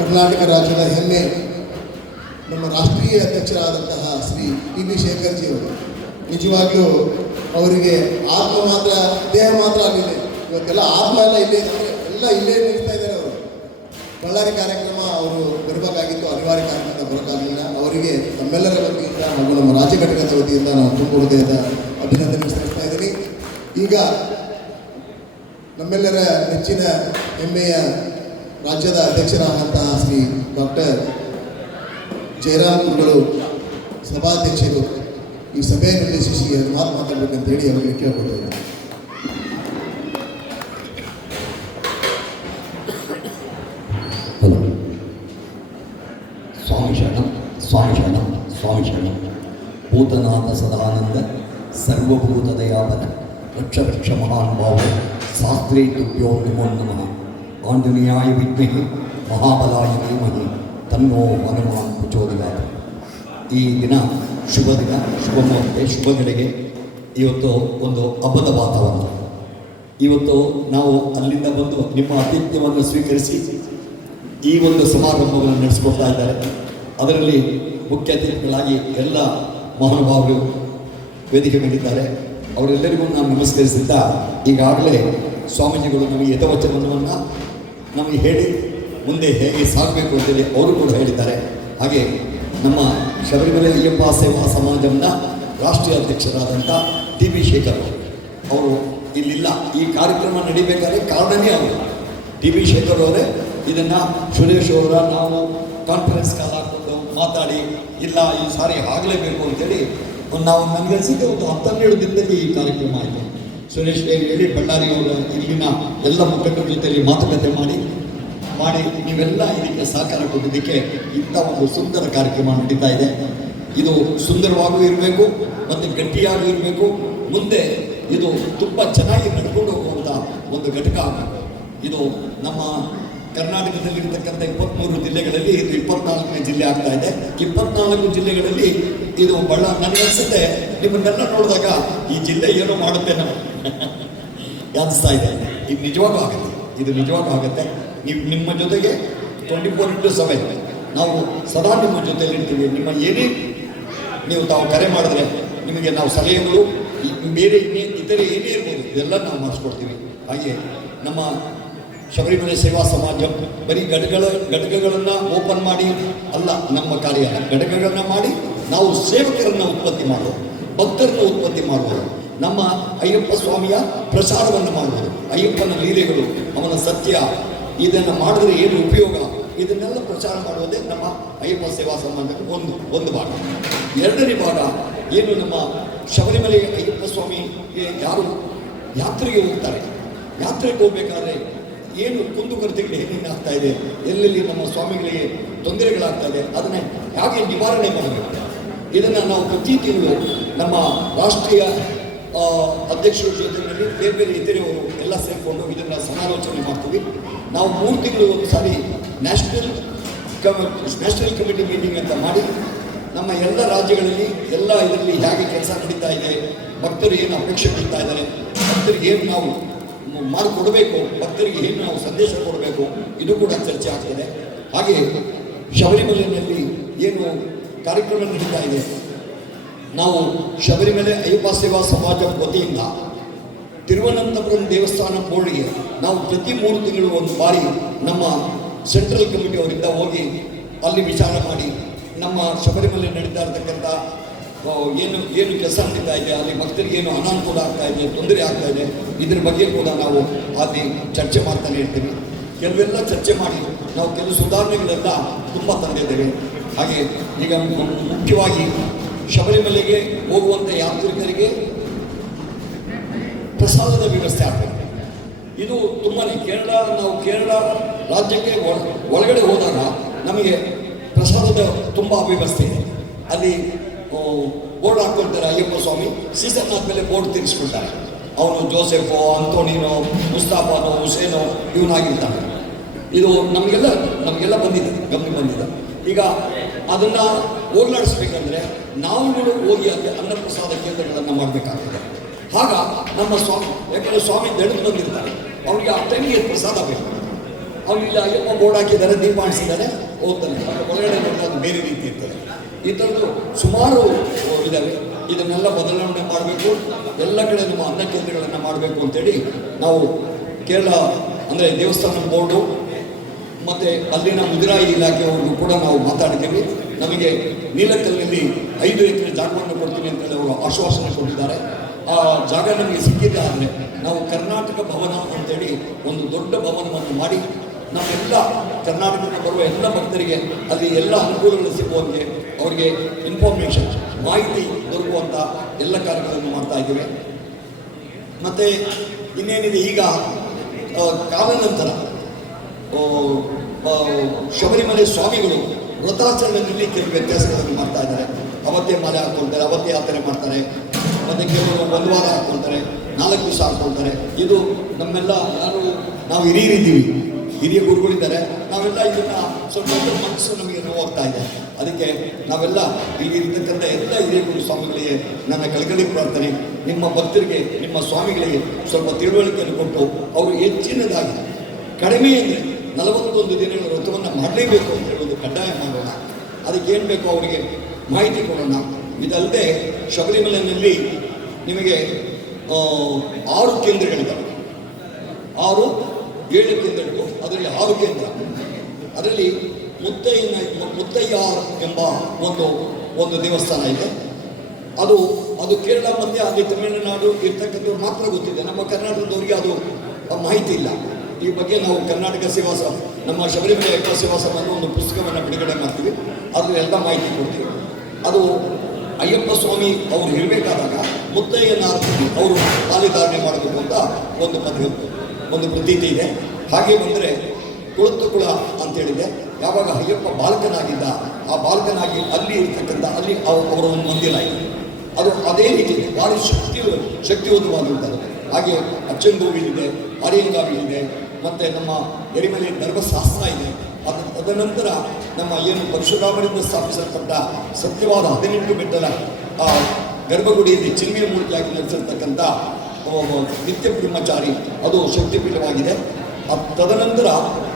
ಕರ್ನಾಟಕ ರಾಜ್ಯದ ಹೆಮ್ಮೆ ನಮ್ಮ ರಾಷ್ಟ್ರೀಯ ಅಧ್ಯಕ್ಷರಾದಂತಹ ಶ್ರೀ ಟಿ ಬಿ ಶೇಖರ್ಜಿ ಅವರು. ನಿಜವಾಗ್ಲೂ ಅವರಿಗೆ ಆತ್ಮ ಮಾತ್ರ, ದೇಹ ಮಾತ್ರ ಅಲ್ಲಿದೆ. ಇವತ್ತೆಲ್ಲ ಆತ್ಮ ಎಲ್ಲ ಇಲ್ಲೇ ಎಲ್ಲ ಇಲ್ಲೇ ನಿಲ್ತಾ ಇದ್ದಾರೆ. ಅವರು ಬಳ್ಳಾರಿ ಕಾರ್ಯಕ್ರಮ ಅವರು ಬರಬೇಕಾಗಿತ್ತು, ಅನಿವಾರ್ಯ ಕಾರಣದಿಂದ ಬರೋಕ್ಕಾಗಲಿಲ್ಲ. ಅವರಿಗೆ ನಮ್ಮೆಲ್ಲರ ವತಿಯಿಂದ ಹಾಗೂ ನಮ್ಮ ರಾಜ್ಯ ಘಟಕದ ವತಿಯಿಂದ ನಾನು ತುಂಬ ಹೃದಯದ ಅಭಿನಂದನೆ ಸಲ್ಲಿಸ್ತಾ ಇದ್ದೀನಿ. ಈಗ ನಮ್ಮೆಲ್ಲರ ನೆಚ್ಚಿನ ಹೆಮ್ಮೆಯ ರಾಜ್ಯದ ಅಧ್ಯಕ್ಷರಾದಂತಹ ಶ್ರೀ ಡಾಕ್ಟರ್ ಜಯರಾಮ್ ಗುರುಗಳು ಸಭಾಧ್ಯಕ್ಷರು ಈ ಸಭೆಯನ್ನು ಉದ್ದೇಶಿಸಿ ಎರಡು ಮಾತು ಮಾತಾಡಬೇಕಂತ ಹೇಳಿ ಅವರಿಗೆ ಕೇಳ್ಕೊಳ್ತಾ. ಹಲೋ. ಸ್ವಾಮಿ ಶರಣಂ, ಸ್ವಾಮಿ ಶರಣಂ, ಸ್ವಾಮಿ ಶರಣಂ. ಭೂತನಾಥ ಸದಾನಂದ ಸರ್ವಭೂತ ದಯಾವನ ರಕ್ಷ ರಕ್ಷ ಮಹಾನುಭಾವ ಶಾಸ್ತ್ರೀ ತುಭ್ಯೋ ನಮೋ ನಮಃ. ಆಂಜನೇಯಾಯ ವಿದ್ಮಹಿ ಮಹಾಬಲಾಯ ಧೀಮಹಿ ತನ್ನೋ ಹನುಮಾನ್ ಪ್ರಚೋದಯಾತ್. ಈ ದಿನ ಶುಭ ದಿನ, ಶುಭ ಮುಹೂರ್ತೆ, ಶುಭ ಗಳಿಗೆ. ಇವತ್ತು ಒಂದು ಹಬ್ಬದ ವಾತಾವರಣ. ಇವತ್ತು ನಾವು ಅಲ್ಲಿಂದ ಬಂದು ನಿಮ್ಮ ಆತಿಥ್ಯವನ್ನು ಸ್ವೀಕರಿಸಿ ಈ ಒಂದು ಸಮಾರಂಭವನ್ನು ನಡೆಸಿಕೊಡ್ತಾ ಇದ್ದಾರೆ. ಅದರಲ್ಲಿ ಮುಖ್ಯ ಅತಿಥಿಗಳಾಗಿ ಎಲ್ಲ ಮಹಾನುಭಾವರು ವೇದಿಕೆ ಮೇಲಿದ್ದಾರೆ. ಅವರೆಲ್ಲರಿಗೂ ನಾನು ನಮಸ್ಕರಿಸುತ್ತಾ, ಈಗಾಗಲೇ ಸ್ವಾಮೀಜಿಗಳು ನಮಗೆ ಯಥವಚನವನ್ನು ನಮಗೆ ಹೇಳಿ ಮುಂದೆ ಹೇಗೆ ಸಾಗಬೇಕು ಅಂತೇಳಿ ಅವರು ಕೂಡ ಹೇಳಿದ್ದಾರೆ. ಹಾಗೆ ನಮ್ಮ ಶಬರಿಮಲೆ ಅಯ್ಯಪ್ಪ ಸೇವಾ ಸಮಾಜದ ರಾಷ್ಟ್ರೀಯ ಅಧ್ಯಕ್ಷರಾದಂಥ ಟಿ ಬಿ ಶೇಖರ್ ಅವರು ಇಲ್ಲಿಲ್ಲ. ಈ ಕಾರ್ಯಕ್ರಮ ನಡೀಬೇಕಾದ್ರೆ ಕಾರಣನೇ ಅವರು. ಟಿ ಬಿ ಶೇಖರ್ ಅವರೇ ಇದನ್ನು ಸುರೇಶ್ ಅವರ ನಾವು ಕಾನ್ಫರೆನ್ಸ್ ಕಾಲ್ ಹಾಕ್ಕೊಂಡು ಮಾತಾಡಿ, ಇಲ್ಲ ಈ ಸಾರಿ ಆಗಲೇಬೇಕು ಅಂತೇಳಿ ನಾವು ನನಗನ್ಸಿದ್ದೆ ಒಂದು 12 ದಿನದಲ್ಲಿ ಈ ಕಾರ್ಯಕ್ರಮ ಆಯಿತು. ಸುರೇಶ್ ಹೇಳಿ ಬಳ್ಳಾರಿ ಅವರ ಇಲ್ಲಿನ ಎಲ್ಲ ಮುಖಂಡರ ಜೊತೆಯಲ್ಲಿ ಮಾತುಕತೆ ಮಾಡಿ ನೀವೆಲ್ಲ ಇದಕ್ಕೆ ಸಹಕಾರ ಕೊಟ್ಟಿದ್ದಕ್ಕೆ ಇಂಥ ಒಂದು ಸುಂದರ ಕಾರ್ಯಕ್ರಮ ನಡೀತಾ ಇದೆ. ಇದು ಸುಂದರವಾಗೂ ಇರಬೇಕು ಮತ್ತು ಗಟ್ಟಿಯಾಗೂ ಇರಬೇಕು. ಮುಂದೆ ಇದು ತುಂಬ ಚೆನ್ನಾಗಿ ನಡ್ಕೊಂಡು ಹೋಗುವಂಥ ಒಂದು ಘಟಕ ಆಗಬೇಕು. ಇದು ನಮ್ಮ ಕರ್ನಾಟಕದಲ್ಲಿರ್ತಕ್ಕಂಥ 23 ಜಿಲ್ಲೆಗಳಲ್ಲಿ ಇದು 24ನೇ ಜಿಲ್ಲೆ ಆಗ್ತಾ ಇದೆ. 24 ಜಿಲ್ಲೆಗಳಲ್ಲಿ ಇದು ನನಗನ್ಸುತ್ತೆ ನಿಮ್ಮನ್ನೆಲ್ಲ ನೋಡಿದಾಗ ಈ ಜಿಲ್ಲೆ ಏನೋ ಮಾಡುತ್ತೆ ನಾವು ಅನಿಸ್ತಾ ಇದೆ. ಇದು ನಿಜವಾಗೂ ಆಗುತ್ತೆ, ಇದು ನಿಜವಾಗೂ ಆಗುತ್ತೆ. ನೀವು ನಿಮ್ಮ ಜೊತೆಗೆ 24/7 ನಾವು ಸದಾ ನಿಮ್ಮ ಜೊತೆಯಲ್ಲಿ ಇರ್ತೀವಿ. ನಿಮ್ಮ ಏನೇ ನೀವು ತಾವು ಕರೆ ಮಾಡಿದ್ರೆ ನಿಮಗೆ ನಾವು ಸಲಹೆಗಳು ಬೇರೆ ಇತರೆ ಏನೇ ಇರ್ಬೋದು ಇದೆಲ್ಲ ನಾವು ಮಾಡಿಸ್ಕೊಡ್ತೀವಿ. ಹಾಗೆ ನಮ್ಮ ಶಬರಿಮಲೆ ಸೇವಾ ಸಮಾಜ ಬರೀ ಘಟಕಗಳನ್ನು ಓಪನ್ ಮಾಡಿ ಅಲ್ಲ ನಮ್ಮ ಕಾರ್ಯ. ಘಟಕಗಳನ್ನು ಮಾಡಿ ನಾವು ಸೇವಕರನ್ನು ಉತ್ಪತ್ತಿ ಮಾಡೋದು, ಭಕ್ತರನ್ನು ಉತ್ಪತ್ತಿ ಮಾಡುವುದು, ನಮ್ಮ ಅಯ್ಯಪ್ಪ ಸ್ವಾಮಿಯ ಪ್ರಸಾರವನ್ನು ಮಾಡುವುದು, ಅಯ್ಯಪ್ಪನ ಲೀಲೆಗಳು, ಅವನ ಸತ್ಯ, ಇದನ್ನು ಮಾಡಿದ್ರೆ ಏನು ಉಪಯೋಗ, ಇದನ್ನೆಲ್ಲ ಪ್ರಚಾರ ಮಾಡುವುದೇ ನಮ್ಮ ಅಯ್ಯಪ್ಪ ಸೇವಾ ಸಮಾಜದ ಒಂದು ಭಾಗ. ಎರಡನೇ ಭಾಗ ಏನು, ನಮ್ಮ ಶಬರಿಮಲೆ ಅಯ್ಯಪ್ಪ ಸ್ವಾಮಿಗೆ ಯಾರು ಯಾತ್ರೆಗೆ ಹೋಗ್ತಾರೆ, ಯಾತ್ರೆಗೆ ಹೋಗಬೇಕಾದ್ರೆ ಏನು ಕುಂದುಕೊರತೆಗಳು ಏನೇನು ಆಗ್ತಾ ಇದೆ, ಎಲ್ಲೆಲ್ಲಿ ನಮ್ಮ ಸ್ವಾಮಿಗಳಿಗೆ ತೊಂದರೆಗಳಾಗ್ತಾ ಇದೆ, ಅದನ್ನು ಹೇಗೆ ನಿವಾರಣೆ ಮಾಡಬೇಕು, ಇದನ್ನು ನಾವು ಪ್ರತಿ ತಿಂಗಳು ನಮ್ಮ ರಾಷ್ಟ್ರೀಯ ಅಧ್ಯಕ್ಷರ ಜೊತೆಯಲ್ಲಿ ಬೇರೆ ಬೇರೆ ಇತರೆಯವರು ಎಲ್ಲ ಸೇರಿಕೊಂಡು ಇದನ್ನು ಸಮಾಲೋಚನೆ ಮಾಡ್ತೀವಿ. ನಾವು 3 ತಿಂಗಳು ಒಂದು ಸಾರಿ ನ್ಯಾಷನಲ್ ಕಮಿಟಿ ಮೀಟಿಂಗ್ ಅಂತ ಮಾಡಿ ನಮ್ಮ ಎಲ್ಲ ರಾಜ್ಯಗಳಲ್ಲಿ ಎಲ್ಲ ಇದರಲ್ಲಿ ಹೇಗೆ ಕೆಲಸ ನಡೀತಾ ಇದೆ, ಭಕ್ತರು ಏನು ಅಪೇಕ್ಷೆ ಪಡ್ತಾ ಇದ್ದಾರೆ, ಭಕ್ತರಿಗೆ ಏನು ನಾವು ಮಾಡಿಕೊಡಬೇಕು, ಭಕ್ತರಿಗೆ ಏನು ನಾವು ಸಂದೇಶ ಕೊಡಬೇಕು, ಇದು ಕೂಡ ಚರ್ಚೆ ಆಗ್ತದೆ. ಹಾಗೆ ಶಬರಿಮಲೆಯಲ್ಲಿ ಏನು ಕಾರ್ಯಕ್ರಮ ನಡೀತಾ ಇದೆ, ನಾವು ಶಬರಿಮಲೆ ಅಯ್ಯಪ್ಪ ಸೇವಾ ಸಮಾಜ ವತಿಯಿಂದ ತಿರುವನಂತಪುರಂ ದೇವಸ್ಥಾನ ಬೋರ್ಡ್ಗೆ ನಾವು ಪ್ರತಿ 3 ತಿಂಗಳು ಒಂದು ಬಾರಿ ನಮ್ಮ ಸೆಂಟ್ರಲ್ ಕಮಿಟಿ ಅವರಿಂದ ಹೋಗಿ ಅಲ್ಲಿ ವಿಚಾರ ಮಾಡಿ ನಮ್ಮ ಶಬರಿಮಲೆ ನಡೀತಾ ಇರತಕ್ಕಂಥ ಏನು ಕೆಲಸ ನಡೀತಾ ಇದೆ, ಅಲ್ಲಿ ಭಕ್ತರಿಗೆ ಏನು ಅನಾನುಕೂಲ ಆಗ್ತಾ ಇದೆ, ತೊಂದರೆ ಆಗ್ತಾ ಇದೆ, ಇದ್ರ ಬಗ್ಗೆ ಕೂಡ ನಾವು ಅಲ್ಲಿ ಚರ್ಚೆ ಮಾಡ್ತಾನೆ ಇರ್ತೀವಿ. ಕೆಲವೆಲ್ಲ ಚರ್ಚೆ ಮಾಡಿ ನಾವು ಕೆಲವು ಸುಧಾರಣೆಗಳೆಲ್ಲ ತುಂಬ ತಂದಿದ್ದೇವೆ. ಹಾಗೆ ಈಗ ಮುಖ್ಯವಾಗಿ ಶಬರಿಮಲೆಗೆ ಹೋಗುವಂಥ ಯಾತ್ರಿಕರಿಗೆ ಪ್ರಸಾದದ ವ್ಯವಸ್ಥೆ ಆಗಬೇಕು. ಇದು ತುಂಬಾ ನಾವು ಕೇರಳ ರಾಜ್ಯಕ್ಕೆ ಒಳಗಡೆ ಹೋದಾಗ ನಮಗೆ ಪ್ರಸಾದದ ತುಂಬ ಅವ್ಯವಸ್ಥೆ ಇದೆ. ಅಲ್ಲಿ ಬೋರ್ಡ್ ಹಾಕ್ಕೊಳ್ತಾರೆ, ಅಯ್ಯಪ್ಪ ಸ್ವಾಮಿ ಸೀಸನ್ ಆದಮೇಲೆ ಬೋರ್ಡ್ ತಿರ್ಗಿಸ್ಕೊಳ್ತಾರೆ. ಅವನು ಜೋಸೆಫೋ, ಅಂತೋನಿನೋ, ಮುಸ್ತಾಫಾನೋ, ಹುಸೇನೋ ಇವನಾಗಿರ್ತಾನೆ. ಇದು ನಮಗೆಲ್ಲ ಬಂದಿದೆ, ಗಮನ ಬಂದಿದೆ. ಈಗ ಅದನ್ನು ಹೋಗ್ಲಾಡಿಸ್ಬೇಕಂದ್ರೆ ನಾವುಗಳು ಹೋಗಿ ಅಲ್ಲಿ ಅನ್ನಪ್ರಸಾದ ಕೇಂದ್ರಗಳನ್ನು ಮಾಡಬೇಕಾಗ್ತದೆ. ಆಗ ನಮ್ಮ ಸ್ವಾಮಿ, ಯಾಕಂದರೆ ಸ್ವಾಮಿ ದಣಿದು ಬಂದಿರ್ತಾರೆ, ಅವರಿಗೆ ಆ ಟೈಮಿಗೆ ಪ್ರಸಾದ ಬೇಕು. ಅವ್ನು ಇಲ್ಲಿ ಅಯ್ಯಪ್ಪ ಬೋರ್ಡ್ ಹಾಕಿದ್ದಾರೆ, ದೀಪ ಅಂಟಿಸಿದ್ದಾರೆ, ಹೋಗ್ತಾನೆ. ಅದು ಒಳಗಡೆ ನೋಡಿದ್ರೆ ಅದು ಬೇರೆ ರೀತಿ ಇರ್ತದೆ. ಈ ಥರದ್ದು ಸುಮಾರು ಇದ್ದಾವೆ. ಇದನ್ನೆಲ್ಲ ಬದಲಾವಣೆ ಮಾಡಬೇಕು, ಎಲ್ಲ ಕಡೆ ನಮ್ಮ ಅನ್ನ ಕೇಂದ್ರಗಳನ್ನು ಮಾಡಬೇಕು ಅಂತೇಳಿ ನಾವು ಕೇರಳ ಅಂದರೆ ದೇವಸ್ಥಾನ ಬೋರ್ಡು ಮತ್ತು ಅಲ್ಲಿನ ಮುಜರಾಯಿ ಇಲಾಖೆಯವ್ರಿಗೂ ಕೂಡ ನಾವು ಮಾತಾಡಿದ್ದೀವಿ. ನಮಗೆ ನೀಲಕಲ್ಲಿನಲ್ಲಿ 5 ಎಕರೆ ಜಾಗವನ್ನು ಕೊಡ್ತೀನಿ ಅಂತೇಳಿ ಅವರು ಆಶ್ವಾಸನೆ ಕೊಟ್ಟಿದ್ದಾರೆ. ಆ ಜಾಗ ನಮಗೆ ಸಿಕ್ಕಿದ್ದಾದರೆ ನಾವು ಕರ್ನಾಟಕ ಭವನ ಅಂತೇಳಿ ಒಂದು ದೊಡ್ಡ ಭವನವನ್ನು ಮಾಡಿ ನಮ್ಮೆಲ್ಲ ಕರ್ನಾಟಕದಿಂದ ಬರುವ ಎಲ್ಲ ಭಕ್ತರಿಗೆ ಅಲ್ಲಿ ಎಲ್ಲ ಅನುಕೂಲಗಳು ಸಿಗುವಂತೆ ಅವರಿಗೆ ಇನ್ಫಾರ್ಮೇಷನ್ ಮಾಹಿತಿ ದೊರಕುವಂಥ ಎಲ್ಲ ಕಾರ್ಯಗಳನ್ನು ಮಾಡ್ತಾ ಇದ್ದೇವೆ. ಮತ್ತು ಇನ್ನೇನಿದೆ, ಈಗ ಕಾಲಾನಂತರ ಶಬರಿಮಲೆ ಸ್ವಾಮಿಗಳು ವ್ರತಾಚರಣೆಯಲ್ಲಿ ಕೆಲವು ವ್ಯತ್ಯಾಸಗಳನ್ನು ಮಾಡ್ತಾ ಇದ್ದಾರೆ. ಅವತ್ತೇ ಮಾಲೆ ಹಾಕ್ಕೊಳ್ತಾರೆ, ಅವತ್ತೇ ಯಾತ್ರೆ ಮಾಡ್ತಾರೆ, ಮತ್ತು ಕೆಲವರು 1 ವಾರ ಹಾಕ್ಕೊಳ್ತಾರೆ, 4 ದಿವಸ ಹಾಕ್ಕೊಳ್ತಾರೆ. ಇದು ನಮ್ಮೆಲ್ಲ ನಾವು ಹಿರಿಯರಿದ್ದೀವಿ, ಹಿರಿಯ ಗುರುಗಳಿದ್ದಾರೆ, ನಾವೆಲ್ಲ ಇದನ್ನು ಸ್ವಲ್ಪ ಮನಸ್ಸು ನಮಗೆ ನೋವಾಗ್ತಾ ಇದೆ. ಅದಕ್ಕೆ ನಾವೆಲ್ಲ ಇಲ್ಲಿ ಇರ್ತಕ್ಕಂಥ ಎಲ್ಲ ಹಿರಿಯ ಗುರು ಸ್ವಾಮಿಗಳಿಗೆ ನನ್ನ ಕಳಕಳಿ ಪ್ರಾರ್ಥನೆ, ನಿಮ್ಮ ಭಕ್ತರಿಗೆ ನಿಮ್ಮ ಸ್ವಾಮಿಗಳಿಗೆ ಸ್ವಲ್ಪ ತಿಳುವಳಿಕೆಯನ್ನು ಕೊಟ್ಟು ಅವರು ಹೆಚ್ಚಿನದಾಗಿ ಕಡಿಮೆ ಅಂದರೆ 41 ದಿನಗಳ ವ್ರತವನ್ನು ಮಾಡಲೇಬೇಕು ಅಂತೇಳಿ ಒಂದು ಕಡ್ಡಾಯ ಮಾಡೋಣ. ಅದಕ್ಕೆ ಏನು ಬೇಕೋ ಅವರಿಗೆ ಮಾಹಿತಿ ಕೊಡೋಣ. ಇದಲ್ಲದೆ ಶಬರಿಮಲೆಯಲ್ಲಿ ನಿಮಗೆ 6 ಕೇಂದ್ರಗಳಿದ್ದಾವೆ, 6-7 ಕೇಂದ್ರಗಳು. ಅದರಲ್ಲಿ 6 ಕೇಂದ್ರ, ಅದರಲ್ಲಿ ಮುತ್ತಯ್ಯಾರ್ ಎಂಬ ಒಂದು ದೇವಸ್ಥಾನ ಇದೆ. ಅದು ಕೇರಳ ಮಧ್ಯೆ ಅಲ್ಲಿ ತಮಿಳುನಾಡು ಇರ್ತಕ್ಕಂಥವ್ರು ಮಾತ್ರ ಗೊತ್ತಿದೆ. ನಮ್ಮ ಕರ್ನಾಟಕದವರಿಗೆ ಅದು ಮಾಹಿತಿ ಇಲ್ಲ. ಈ ಬಗ್ಗೆ ನಾವು ಕರ್ನಾಟಕ ಸೇವಾ ನಮ್ಮ ಶಬರಿಮಲೆ ಅಯ್ಯಪ್ಪ ಸೇವಾ ಸಭಾ ಒಂದು ಪುಸ್ತಕವನ್ನು ಬಿಡುಗಡೆ ಮಾಡ್ತೀವಿ, ಅದರಲ್ಲಿ ಎಲ್ಲ ಮಾಹಿತಿ ಕೊಡ್ತೀವಿ. ಅದು ಅಯ್ಯಪ್ಪ ಸ್ವಾಮಿ ಅವರು ಇರಬೇಕಾದಾಗ ಮುತ್ತಯ್ಯನಾರ್ ಅವರು ಪಾಲಿಧಾರಣೆ ಮಾಡಬೇಕು ಅಂತ ಒಂದು ಪ್ರತೀತಿ ಇದೆ. ಹಾಗೆ ಬಂದರೆ ಕುಳ ಅಂತೇಳಿದೆ. ಯಾವಾಗ ಅಯ್ಯಪ್ಪ ಬಾಲಕನಾಗಿದ್ದ, ಆ ಬಾಲಕನಾಗಿ ಅಲ್ಲಿ ಇರ್ತಕ್ಕಂಥ ಅಲ್ಲಿ ಅವರ ಒಂದು ಮಂದಿರ ಇದೆ. ಅದು ಅದೇ ರೀತಿ ಭಾರಿ ಶಕ್ತಿವಂತವಾಗಿರ್ತಾರೆ. ಹಾಗೆ ಅಚ್ಚಂಗೋವಿಲಿದೆ, ಆರ್ಯಂಗಾವಿಲಿದೆ, ಮತ್ತು ನಮ್ಮ ಎರಿಮಲೆ ಧರ್ಮಶಾಸ್ತ್ರ ಇದೆ. ತದನಂತರ ನಮ್ಮ ಏನು ಪರಶುರಾಮರಿಂದ ಸ್ಥಾಪಿಸಲ್ಪಟ್ಟ ಸತ್ಯವಾದ 18 ಮೆಟ್ಟಲ ಆ ಗರ್ಭಗುಡಿಯಲ್ಲಿ ಚಿನ್ಮಯ ಮೂರ್ತಿಯಾಗಿ ನಡೆಸಿರ್ತಕ್ಕಂಥ ನಿತ್ಯ ಬ್ರಹ್ಮಚಾರಿ, ಅದು ಶಕ್ತಿಪೀಠವಾಗಿದೆ. ತದನಂತರ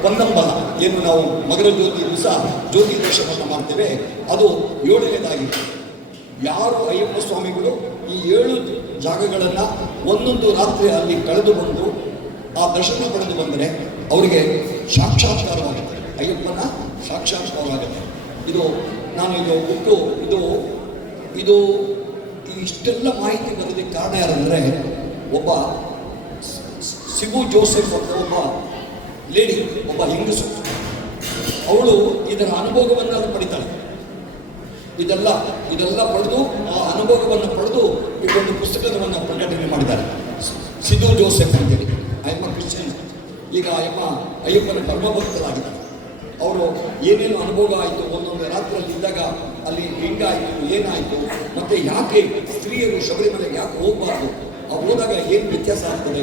ಪೊನ್ನಂಬಲ, ಏನು ನಾವು ಮಕರ ಜ್ಯೋತಿ ದಿವಸ ಜ್ಯೋತಿ ದರ್ಶನವನ್ನು ಮಾಡ್ತೇವೆ, ಅದು 7ನೇದಾಗಿದೆ. ಯಾರು ಅಯ್ಯಪ್ಪ ಸ್ವಾಮಿಗಳು ಈ 7 ಜಾಗಗಳನ್ನು ಒಂದೊಂದು ರಾತ್ರಿ ಅಲ್ಲಿ ಕಳೆದು ಬಂದು ಆ ದರ್ಶನ ಪಡೆದು ಬಂದರೆ ಅವರಿಗೆ ಸಾಕ್ಷಾತ್ಕಾರವಾಗುತ್ತೆ, ಅಯ್ಯಪ್ಪನ ಸಾಕ್ಷಾತ್ಕಾರವಾಗುತ್ತೆ. ಇದು ಇಷ್ಟೆಲ್ಲ ಮಾಹಿತಿ ಬರೋದಕ್ಕೆ ಕಾರಣ ಯಾರಂದರೆ, ಒಬ್ಬ ಸಿಬು ಜೋಸೆಫ್ ಅಂತ ಒಬ್ಬ ಲೇಡಿ, ಒಬ್ಬ ಹೆಂಗಸು, ಅವಳು ಇದರ ಅನುಭವವನ್ನು ಪಡಿತಾಳೆ. ಇದೆಲ್ಲ ಪಡೆದು ಆ ಅನುಭವವನ್ನು ಪಡೆದು ಒಂದು ಪುಸ್ತಕವನ್ನು ಪ್ರಕಟಣೆ ಮಾಡಿದ್ದಾರೆ, ಸಿಧು ಜೋಸೆಫ್ ಅಂತೇಳಿ. ಅಯ್ಯಮ್ಮ ಕ್ರಿಶ್ಚಿಯನ್, ಈಗ ಅಯ್ಯಪ್ಪನ ಪರಮಭಕ್ತರಾಗಿದ್ದಾರೆ. ಅವರು ಏನೇನು ಅನುಭವ ಆಯಿತು, ಒಂದೊಂದು ರಾತ್ರಿಯಲ್ಲಿ ಇದ್ದಾಗ ಅಲ್ಲಿ ಹೆಂಗಾಯಿತು, ಏನಾಯಿತು, ಮತ್ತು ಯಾಕೆ ಸ್ತ್ರೀಯರು ಶಬರಿಮಲೆಗೆ ಯಾಕೆ ಹೋಗಬಾರ್ದು, ಹೋದಾಗ ಏನು ವ್ಯತ್ಯಾಸ ಆಗ್ತದೆ,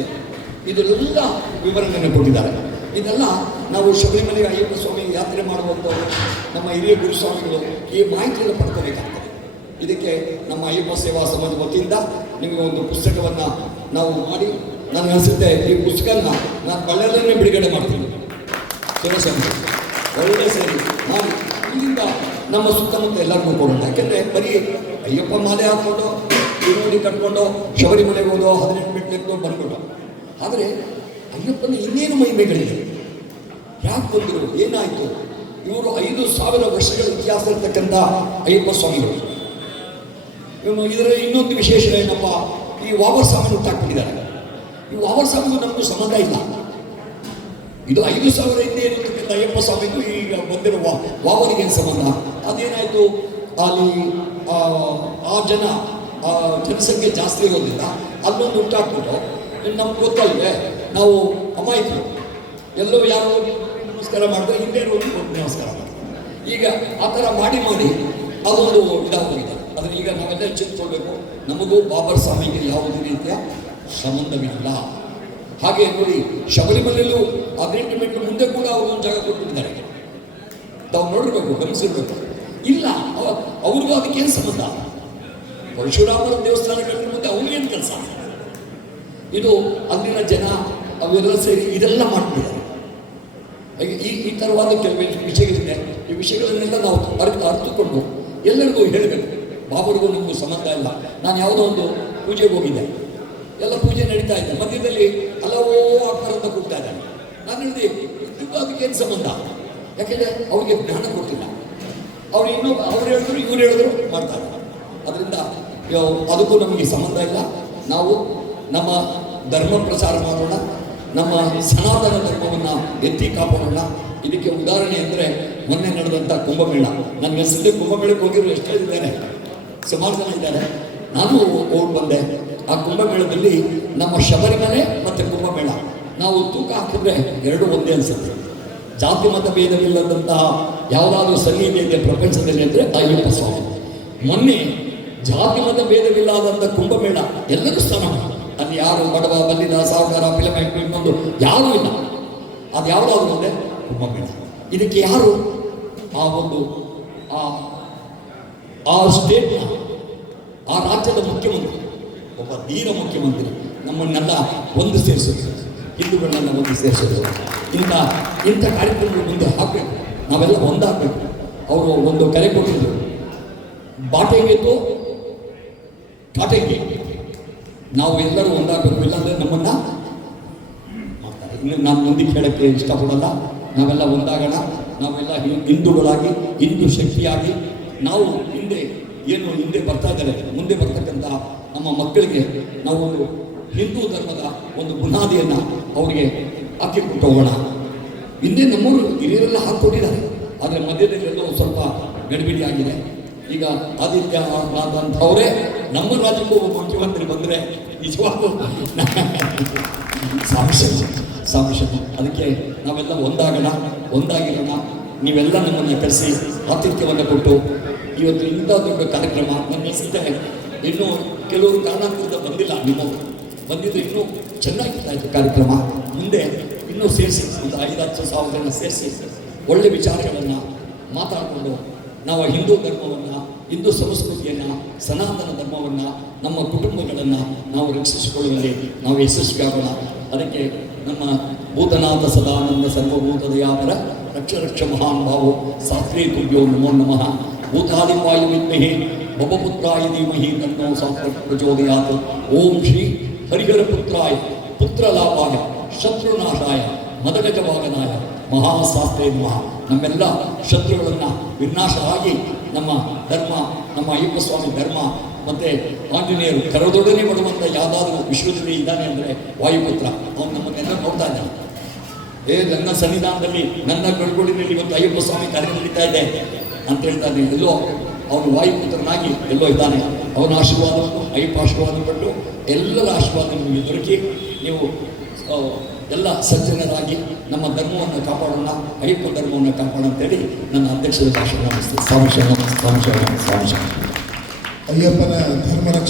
ಇದೆಲ್ಲ ವಿವರಣೆಯನ್ನು ಕೊಟ್ಟಿದ್ದಾರೆ. ಇದೆಲ್ಲ ನಾವು ಶಬರಿಮಲೆಗೆ ಅಯ್ಯಪ್ಪ ಸ್ವಾಮಿ ಯಾತ್ರೆ ಮಾಡುವಂಥವ್ರು, ನಮ್ಮ ಹಿರಿಯ ಗುರುಸ್ವಾಮಿಗಳು ಈ ಮಾಹಿತಿಯನ್ನು ಪಡ್ಕೋಬೇಕಾಗ್ತದೆ. ಇದಕ್ಕೆ ನಮ್ಮ ಅಯ್ಯಪ್ಪ ಸೇವಾ ಸಮಾಜದ ವತಿಯಿಂದ ನಿಮಗೆ ಒಂದು ಪುಸ್ತಕವನ್ನು ನಾವು ಮಾಡಿ, ನನಗೆ ಅನಿಸುತ್ತೆ ಈ ಪುಸ್ತಕನ ನಾನು ಬಳ್ಳಾರಿಯಲ್ಲೇ ಬಿಡುಗಡೆ ಮಾಡ್ತೀನಿ. ಶಿವಸಂಘ ಒಳ್ಳೆ ಸೇರಿ ನಾನು ಇಲ್ಲಿಂದ ನಮ್ಮ ಸುತ್ತಮುತ್ತ ಎಲ್ಲರಿಗೂ ಕೊಡೋಣ. ಯಾಕೆಂದರೆ ಬರೀ ಅಯ್ಯಪ್ಪ ಮಾಲೆ ಹಾಕ್ಕೊಂಡು ಈರುಳ್ಳಿ ಕಟ್ಕೊಂಡು ಶಬರಿಮಲೆಗೆ ಹೋದೋ 18 ಮೆಟ್ಲು ಬಂದ್ಬಿಟ್ಟು, ಆದರೆ ಅಯ್ಯಪ್ಪನ ಇನ್ನೇನು ಮಹಿಮೆಗಳಿದೆ, ಯಾಕೆ ಬಂದರು, ಏನಾಯಿತು, ಇವರು 5,000 ವರ್ಷಗಳ ಇತಿಹಾಸ ಇರ್ತಕ್ಕಂಥ ಅಯ್ಯಪ್ಪ ಸ್ವಾಮಿಗಳು. ಇದರಲ್ಲಿ ಇನ್ನೊಂದು ವಿಶೇಷ ಏನಪ್ಪ, ಈ ವಾವರ್ ಸಾಮಾನು ಹುಟ್ಟಾಕ್ಬಿಟ್ಟಿದ್ದಾರೆ. ಈ ವಾವರ್ ಸಾಮಿಗೂ ನಮಗೂ ಸಂಬಂಧ ಇಲ್ಲ. ಇದು 5,000 ಹಿಂದೆ ಇರತಕ್ಕಂಥ ಅಯ್ಯಪ್ಪ ಸ್ವಾಮಿಗೂ ಈಗ ಬಂದಿರುವ ವಾವರಿಗೆ ಸಂಬಂಧ. ಅದೇನಾಯಿತು, ಅಲ್ಲಿ ಆ ಜನಸಂಖ್ಯೆ ಜಾಸ್ತಿ ಇರೋದ್ರಿಂದ ಅಲ್ಲೊಂದು ಹುಟ್ಟಾಕ್ಬಿಟ್ಟು, ನಮ್ಗೆ ಗೊತ್ತಲ್ವೇ, ನಾವು ಅಮಾಯಕರು, ಎಲ್ಲೋ ಯಾರೋ ನಮಸ್ಕಾರ ಮಾಡಿದ್ರೆ ಹಿಂದೆ ಹೋಗಿ ನಮಸ್ಕಾರ ಮಾಡ್ತಾರೆ. ಈಗ ಆ ಥರ ಮಾಡಿ ಅದೊಂದು ಇದಾಗೋಗಿದೆ. ಅದನ್ನು ಈಗ ನಾವೆಲ್ಲ ಎಚ್ಚೆತ್ತುಕೊಳ್ಬೇಕು. ನಮಗೂ ಬಾಬರ್ ಸ್ವಾಮಿಗೆ ಯಾವುದೇ ರೀತಿಯ ಸಂಬಂಧವಿಲ್ಲ. ಹಾಗೆ ನೋಡಿ, ಶಬರಿಮಲೆಯಲ್ಲೂ 18 ಮೆಟ್ಲು ಮುಂದೆ ಕೂಡ ಅವರೊಂದು ಜಾಗ ಕೊಟ್ಬಿಟ್ಟಿದ್ದಾರೆ. ನಾವು ನೋಡಿರ್ಬೇಕು, ಗಮನಿಸಿರ್ಬೇಕು. ಇಲ್ಲ, ಅವ್ರಿಗೂ ಅದಕ್ಕೇನು ಸಂಬಂಧ? ಪರಶುರಾಮರ ದೇವಸ್ಥಾನ ಕಟ್ಟಿದ ಮುಂದೆ ಅವ್ರಿಗೇನು ಕೆಲಸ? ಇದು ಅಲ್ಲಿನ ಜನ ಅವೆಲ್ಲ ಸೇರಿ ಇದೆಲ್ಲ ಮಾಡ್ಬಿಟ್ಟಿದ್ದಾರೆ. ಈ ಥರವಾದ ಕೆಲವು ವಿಷಯಗಳಿದೆ. ಈ ವಿಷಯಗಳನ್ನೆಲ್ಲ ನಾವು ಅರ್ಥಕೊಂಡು ಎಲ್ಲರಿಗೂ ಹೇಳಬೇಕು. ಬಾಬರಿಗೂ ನಮಗೂ ಸಂಬಂಧ ಇಲ್ಲ. ನಾನು ಯಾವುದೋ ಒಂದು ಪೂಜೆಗೆ ಹೋಗಿದ್ದೆ, ಎಲ್ಲ ಪೂಜೆ ನಡೀತಾ ಇದೆ, ಮಧ್ಯದಲ್ಲಿ ಹಲವೋ ಅಕ್ಕರ್ ಅಂತ ಕೂಗ್ತಾ ಇದ್ದಾನೆ. ನಾನು ಹೇಳಿದೆ ಇದಕ್ಕೂ ಅದಕ್ಕೇನು ಸಂಬಂಧ? ಯಾಕೆಂದರೆ ಅವ್ರಿಗೆ ಜ್ಞಾನ ಕೊಟ್ಟಿಲ್ಲ. ಅವ್ರು ಅವ್ರು ಹೇಳಿದ್ರು ಇವ್ರು ಹೇಳಿದ್ರು ಮಾಡ್ತಾರೆ. ಅದರಿಂದ ಅದಕ್ಕೂ ನಮಗೆ ಸಂಬಂಧ ಇಲ್ಲ. ನಾವು ನಮ್ಮ ಧರ್ಮ ಪ್ರಚಾರ ಮಾಡೋಣ, ನಮ್ಮ ಸನಾತನ ಧರ್ಮವನ್ನು ಎತ್ತಿ ಕಾಪಾಡೋಣ. ಇದಕ್ಕೆ ಉದಾಹರಣೆ ಅಂದರೆ ಮೊನ್ನೆ ನಡೆದಂಥ ಕುಂಭಮೇಳ. ನನಗೆ ಸದ್ಯ ಕುಂಭಮೇಳಕ್ಕೆ ಹೋಗಿರೋ ಎಷ್ಟೇ ಇದ್ದಾರೆ, ಸುಮಾರು ಜನ ಇದ್ದಾರೆ. ನಾನು ಹೋಗಿ ಬಂದೆ. ಆ ಕುಂಭಮೇಳದಲ್ಲಿ ನಮ್ಮ ಶಬರಿಮಲೆ ಮತ್ತು ಕುಂಭಮೇಳ ನಾವು ತೂಕ ಹಾಕಿದ್ರೆ ಎರಡು ಒಂದೇ ಅನಿಸುತ್ತೆ. ಜಾತಿ ಮತ ಭೇದವಿಲ್ಲದಂತಹ ಯಾವುದಾದ್ರೂ ಸನ್ನಿಧಿ ಇದೆ ಪ್ರಪಂಚದಲ್ಲಿ ಅಂದರೆ ಅಯ್ಯಪ್ಪ ಸ್ವಾಮಿ. ಮೊನ್ನೆ ಜಾತಿ ಮತ ಭೇದವಿಲ್ಲದಂಥ ಕುಂಭಮೇಳ ಎಲ್ಲರೂ ಸಮಾನ. ಅಲ್ಲಿ ಯಾರು ಬಡವ ಬಲ್ಲಿದ ಸಾಹುಕಾರ ಫಿಲಮೆಂಟ್ ಇನ್ನೊಂದು ಯಾರೂ ಇಲ್ಲ. ಅದು ಯಾವುದಾದ್ರು ಒಂದೇ ಕುಂಭಮೇಳ. ಇದಕ್ಕೆ ಯಾರು ಆ ಒಂದು ಆ ಸ್ಟೇಟ್ನ ಆ ರಾಜ್ಯದ ಮುಖ್ಯಮಂತ್ರಿ, ಒಬ್ಬ ಧೀರ ಮುಖ್ಯಮಂತ್ರಿ ನಮ್ಮನ್ನೆಲ್ಲ ಒಂದು ಸೇರಿಸೋದು, ಹಿಂದೂಗಳನ್ನೆಲ್ಲ ಒಂದು ಸೇರಿಸೋದು. ಇಂಥ ಕಾರ್ಯಕ್ರಮಗಳು ಮುಂದೆ ಹಾಕಬೇಕು, ನಾವೆಲ್ಲ ಒಂದಾಗಬೇಕು. ಅವರು ಒಂದು ಕರೆ ಕೊಟ್ಟಿದ್ರು, ಬಾಟೆಗೆದ್ದು ಕಾಟೆಗೆ ನಾವು ಎಲ್ಲರೂ ಒಂದಾಗಬೇಕು, ಇಲ್ಲಾಂದರೆ ನಮ್ಮನ್ನು ಮಾಡ್ತಾರೆ. ಇನ್ನು ನಾನು ಮುಂದಕ್ಕೆ ಹೇಳೋಕ್ಕೆ ಇಷ್ಟಪಡಲ್ಲ. ನಾವೆಲ್ಲ ಒಂದಾಗೋಣ. ನಾವೆಲ್ಲ ಹಿಂದೂಗಳಾಗಿ, ಹಿಂದೂ ಶಕ್ತಿಯಾಗಿ ನಾವು ಹಿಂದೆ ಬರ್ತಾ ಇದ್ದಾರೆ, ಮುಂದೆ ಬರ್ತಕ್ಕಂಥ ನಮ್ಮ ಮಕ್ಕಳಿಗೆ ನಾವು ಒಂದು ಹಿಂದೂ ಧರ್ಮದ ಒಂದು ಬುನಾದಿಯನ್ನು ಅವರಿಗೆ ಹಾಕಿಕೊಟ್ಟು ಹೋಗೋಣ. ಹಿಂದೆ ನಮ್ಮವರು ಹಿರಿಯರೆಲ್ಲ ಹಾಕ್ಕೊಟ್ಟಿದ್ದಾರೆ, ಆದರೆ ಮಧ್ಯದಲ್ಲಿ ಎಲ್ಲೋ ಸ್ವಲ್ಪ ಗಡಿಬಿಡಿ ಆಗಿದೆ. ಈಗ ಆದಿತ್ಯನಾಥ್ ಅಂತವರೇ ನಮ್ಮ ರಾಜ್ಯಕ್ಕೂ ಒಬ್ಬ ಮುಖ್ಯಮಂತ್ರಿ ಬಂದರೆ ನಿಜವಾಗೂ ಸಾಮರ್ಥ್ಯ. ಅದಕ್ಕೆ ನಾವೆಲ್ಲ ಒಂದಾಗಿರೋಣ. ನೀವೆಲ್ಲ ನಮ್ಮನ್ನು ಕರೆಸಿ ಆತಿಥ್ಯವನ್ನು ಕೊಟ್ಟು ಇವತ್ತು ಇಂಥ ದೊಡ್ಡ ಕಾರ್ಯಕ್ರಮ ನನ್ನ ಅನಿಸುತ್ತೆ. ಇನ್ನೂ ಕೆಲವರು ಕಾರಣಾಂತರದ ಬಂದಿಲ್ಲ, ನಿಮ್ಮವರು ಬಂದಿದ್ದು ಇನ್ನೂ ಚೆನ್ನಾಗಿರ್ತಾ ಇತ್ತು ಕಾರ್ಯಕ್ರಮ. ಮುಂದೆ ಇನ್ನೂ ಸೇರಿಸಿ ಒಂದು 5-10 ಸಾವಿರ ಜನ ಸೇರಿಸಿ ಒಳ್ಳೆ ವಿಚಾರಗಳನ್ನು ಮಾತಾಡಿಕೊಂಡು ನಾವು ಹಿಂದೂ ಧರ್ಮವನ್ನು, ಹಿಂದೂ ಸಂಸ್ಕೃತಿಯನ್ನು, ಸನಾತನ ಧರ್ಮವನ್ನು, ನಮ್ಮ ಕುಟುಂಬಗಳನ್ನು ನಾವು ರಕ್ಷಿಸಿಕೊಳ್ಳುವಲ್ಲಿ ನಾವು ಯಶಸ್ವಿಯಾಗೋಣ. ಅದಕ್ಕೆ ನಮ್ಮ ಭೂತನಾಥ ಸದಾನಂದ ಸರ್ವಭೂತ ದಯಾಪರ ರಕ್ಷ ಮಹಾನ್ ಭಾವೋ ಶಾಸ್ತ್ರೀ ತುಭ್ಯೋ ನಮೋ ನಮಃ. ಭೂತಾದಿವಾಯು ವಿದ್ಮಹೇ ಭವಪುತ್ರಾಯ ಧೀಮಹಿ ತನ್ನೋ ಶಾಸ್ತ್ರ ಪ್ರಚೋದಯಾತ್. ಓಂ ಶ್ರೀ ಹರಿಹರ ಪುತ್ರಾಯ ಪುತ್ರಲಾಭಾಯ ಶತ್ರುನಾಶಾಯ ಮದಗಜವಾಗನಾಯ ಮಹಾಶಾಸ್ತ್ರೇ ನಮಃ. ನಮ್ಮೆಲ್ಲ ಶತ್ರುಗಳನ್ನು ವಿನಾಶವಾಗಿ ನಮ್ಮ ಧರ್ಮ, ನಮ್ಮ ಅಯ್ಯಪ್ಪ ಸ್ವಾಮಿ ಧರ್ಮ ಮತ್ತು ಆಂಜನೇಯರು ಕರದೊಡನೆ ಬರುವಂಥ ಯಾವುದಾದ್ರೂ ವಿಶ್ವದಲ್ಲಿ ಇದ್ದಾನೆ ಅಂದರೆ ವಾಯುಪುತ್ರ. ಅವನು ನಮ್ಮನ್ನೆಲ್ಲ ನೋಡ್ತಾ ಇದ್ದಾನೆ. ನನ್ನ ಸನ್ನಿಧಾನದಲ್ಲಿ, ನನ್ನ ಗಡ್ಗೊಡಿನಲ್ಲಿ ಇವತ್ತು ಅಯ್ಯಪ್ಪ ಸ್ವಾಮಿ ಕಾರ್ಯ ನಡೀತಾ ಇದೆ ಅಂತ ಹೇಳ್ತಾನೆ. ಎಲ್ಲೋ ಅವನು ವಾಯುಪುತ್ರನಾಗಿ ಎಲ್ಲೋ ಇದ್ದಾನೆ. ಅವನ ಆಶೀರ್ವಾದವನ್ನು, ಅಯ್ಯಪ್ಪ ಆಶೀರ್ವಾದ ಪಟ್ಟು ಎಲ್ಲರ ಆಶೀರ್ವಾದ ನಿಮಗೆ ದೊರಕಿ ನೀವು ಎಲ್ಲ ಸಜ್ಜನರಾಗಿ ನಮ್ಮ ಧರ್ಮವನ್ನು ಕಾಪಾಡೋಣ, ಅಯ್ಯಪ್ಪ ಧರ್ಮವನ್ನು ಕಾಪಾಡೋಣ ಅಂತೇಳಿ ನನ್ನ ಅಧ್ಯಕ್ಷರ ಭಾಷಣ ನಡೆಸ್ತೀನಿ. ಅಯ್ಯಪ್ಪನ ಧರ್ಮ